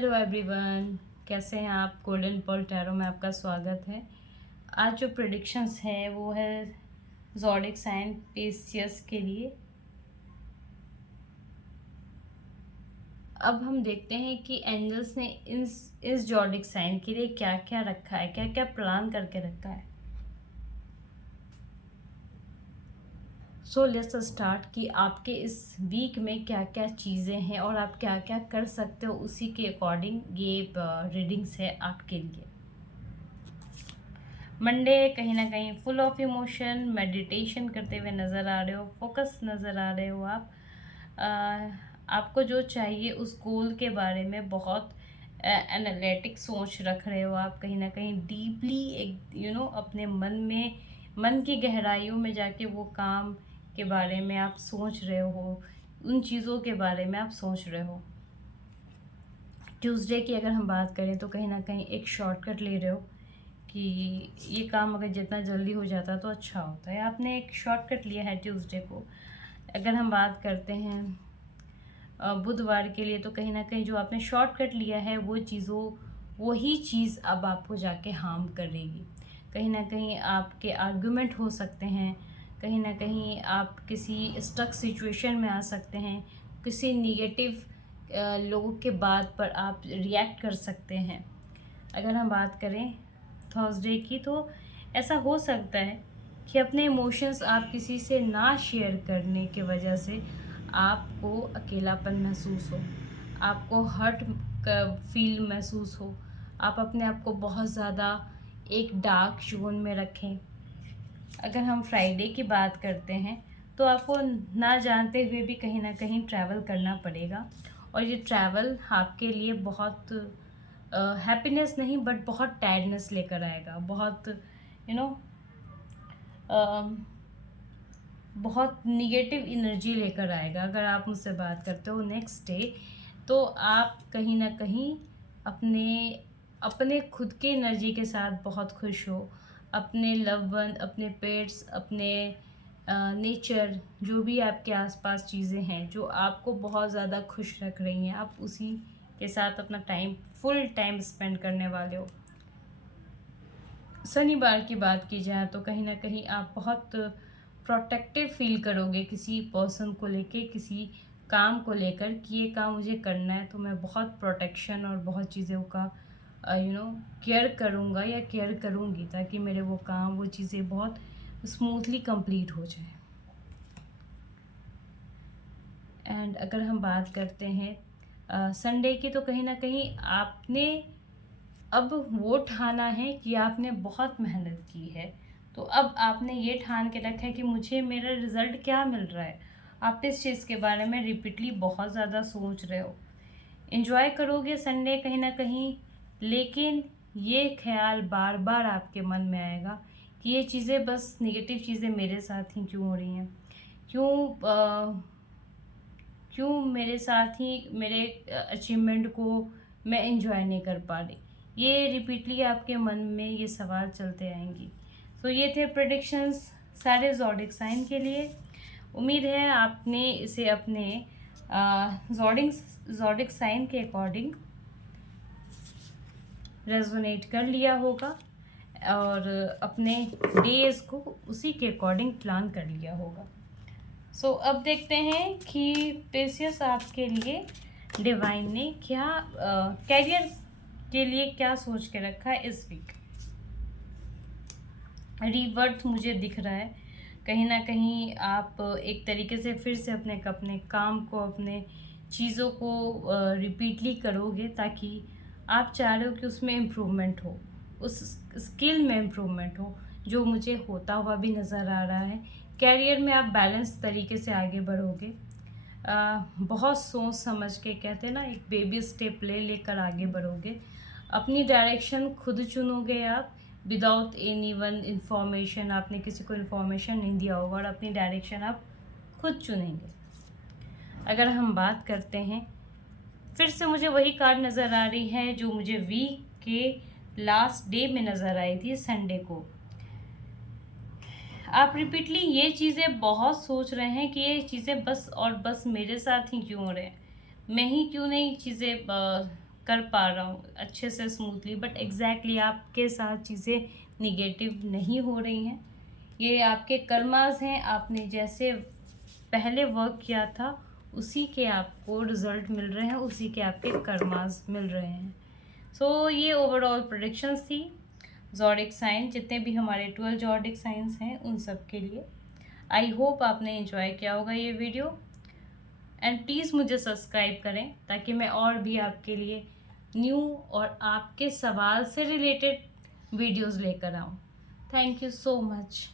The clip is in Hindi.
हेलो एवरीवन, कैसे हैं आप। गोल्डन पॉल टैरो में आपका स्वागत है। आज जो प्रेडिक्शंस है वो है ज़ोडिक साइन पेसियस के लिए। अब हम देखते हैं कि एंजल्स ने इस ज़ोडिक साइन के लिए क्या क्या रखा है, क्या क्या प्लान करके रखा है। सो लेट्स स्टार्ट कि आपके इस वीक में क्या क्या चीज़ें हैं और आप क्या क्या कर सकते हो, उसी के अकॉर्डिंग ये रीडिंग्स है आपके लिए। मंडे कहीं ना कहीं फुल ऑफ इमोशन, मेडिटेशन करते हुए नज़र आ रहे हो, फोकस नज़र आ रहे हो आप। आपको जो चाहिए उस गोल के बारे में बहुत एनालिटिक सोच रख रहे हो आप, कहीं ना कहीं डीपली एक अपने मन की गहराइयों में जाके वो काम के बारे में आप सोच रहे हो, उन चीज़ों के बारे में आप सोच रहे हो। ट्यूसडे की अगर हम बात करें तो कहीं ना कहीं एक शॉर्टकट ले रहे हो कि ये काम अगर जितना जल्दी हो जाता तो अच्छा होता है। आपने एक शॉर्टकट लिया है ट्यूसडे को। अगर हम बात करते हैं बुधवार के लिए, तो कहीं ना कहीं जो आपने शॉर्टकट लिया है वही चीज़ अब आपको जाके हार्म करेगी। कहीं ना कहीं आपके आर्गुमेंट हो सकते हैं, कहीं ना कहीं आप किसी स्टक सिचुएशन में आ सकते हैं, किसी निगेटिव लोगों के बात पर आप रिएक्ट कर सकते हैं। अगर हम बात करें थर्सडे की, तो ऐसा हो सकता है कि अपने इमोशंस आप किसी से ना शेयर करने की वजह से आपको अकेलापन महसूस हो, आपको हर्ट फील महसूस हो, आप अपने आप को बहुत ज़्यादा एक डार्क जोन में रखें। अगर हम फ्राइडे की बात करते हैं तो आपको ना जानते हुए भी कहीं ना कहीं ट्रैवल करना पड़ेगा, और ये ट्रैवल आपके लिए बहुत हैप्पीनेस नहीं बट बहुत टैडनेस लेकर आएगा, बहुत यू नो बहुत निगेटिव एनर्जी लेकर आएगा। अगर आप मुझसे बात करते हो नेक्स्ट डे, तो आप कहीं ना कहीं अपने अपने खुद के एनर्जी के साथ बहुत खुश हो, अपने लव वन, अपने पेट्स, अपने नेचर, जो भी आपके आसपास चीज़ें हैं जो आपको बहुत ज़्यादा खुश रख रही हैं, आप उसी के साथ अपना फुल टाइम स्पेंड करने वाले हो। शनिवार की बात की जाए तो कहीं ना कहीं आप बहुत प्रोटेक्टिव फील करोगे किसी पर्सन को लेके, किसी काम को लेकर कि ये काम मुझे करना है तो मैं बहुत प्रोटेक्शन और बहुत चीज़ों का केयर करूँगा या केयर करूँगी, ताकि मेरे वो काम, वो चीज़ें बहुत स्मूथली कंप्लीट हो जाए। एंड अगर हम बात करते हैं संडे की, तो कहीं ना कहीं आपने अब वो ठाना है कि आपने बहुत मेहनत की है, तो अब आपने ये ठान के रखा है कि मुझे मेरा रिज़ल्ट क्या मिल रहा है। आप इस चीज़ के बारे में रिपीटली बहुत ज़्यादा सोच रहे हो। एंजॉय करोगे संडे कहीं ना कहीं, लेकिन ये ख्याल बार बार आपके मन में आएगा कि ये चीज़ें, बस नेगेटिव चीज़ें मेरे साथ ही क्यों हो रही हैं, क्यों मेरे साथ ही मेरे अचीवमेंट को मैं एंजॉय नहीं कर पा रही। ये रिपीटली आपके मन में ये सवाल चलते आएंगी। सो ये थे प्रेडिक्शंस सारे ज़ोडिक साइन के लिए। उम्मीद है आपने इसे अपने ज़ोडिक साइन के अकॉर्डिंग रेजोनेट कर लिया होगा और अपने डेज को उसी के अकॉर्डिंग प्लान कर लिया होगा। सो अब देखते हैं कि पेसियस आपके लिए डिवाइन ने क्या कैरियर के लिए क्या सोच के रखा है इस वीक। रीवर्थ मुझे दिख रहा है, कहीं ना कहीं आप एक तरीके से फिर से अपने काम को, अपने चीज़ों को रिपीटली करोगे, ताकि आप चाह रहे हो कि उसमें इम्प्रूवमेंट हो, उस स्किल में इम्प्रूवमेंट हो, जो मुझे होता हुआ भी नज़र आ रहा है। कैरियर में आप बैलेंस तरीके से आगे बढ़ोगे, बहुत सोच समझ के, कहते हैं ना, एक बेबी स्टेप लेकर आगे बढ़ोगे। अपनी डायरेक्शन खुद चुनोगे आप, विदाउट एनी वन इंफॉर्मेशन। आपने किसी को इन्फॉर्मेशन नहीं दिया होगा और अपनी डायरेक्शन आप खुद चुनेंगे। अगर हम बात करते हैं, फिर से मुझे वही कार्ड नज़र आ रही है जो मुझे वीक के लास्ट डे में नज़र आई थी, संडे को। आप रिपीटली ये चीज़ें बहुत सोच रहे हैं कि ये चीज़ें बस और बस मेरे साथ ही क्यों हो रहे हैं, मैं ही क्यों नहीं चीज़ें कर पा रहा हूँ अच्छे से स्मूथली, बट एग्जैक्टली आपके साथ चीज़ें निगेटिव नहीं हो रही हैं। ये आपके कर्मास हैं, आपने जैसे पहले वर्क किया था उसी के आपको रिजल्ट मिल रहे हैं, उसी के आपके कर्मास मिल रहे हैं। सो ये ओवरऑल प्रेडिक्शंस थी ज़ोडिक साइन, जितने भी हमारे 12 ज़ोडिक साइंस हैं उन सब के लिए। आई होप आपने एंजॉय किया होगा ये वीडियो, एंड प्लीज़ मुझे सब्सक्राइब करें ताकि मैं और भी आपके लिए न्यू और आपके सवाल से रिलेटेड वीडियोस लेकर आऊँ। Thank you so much.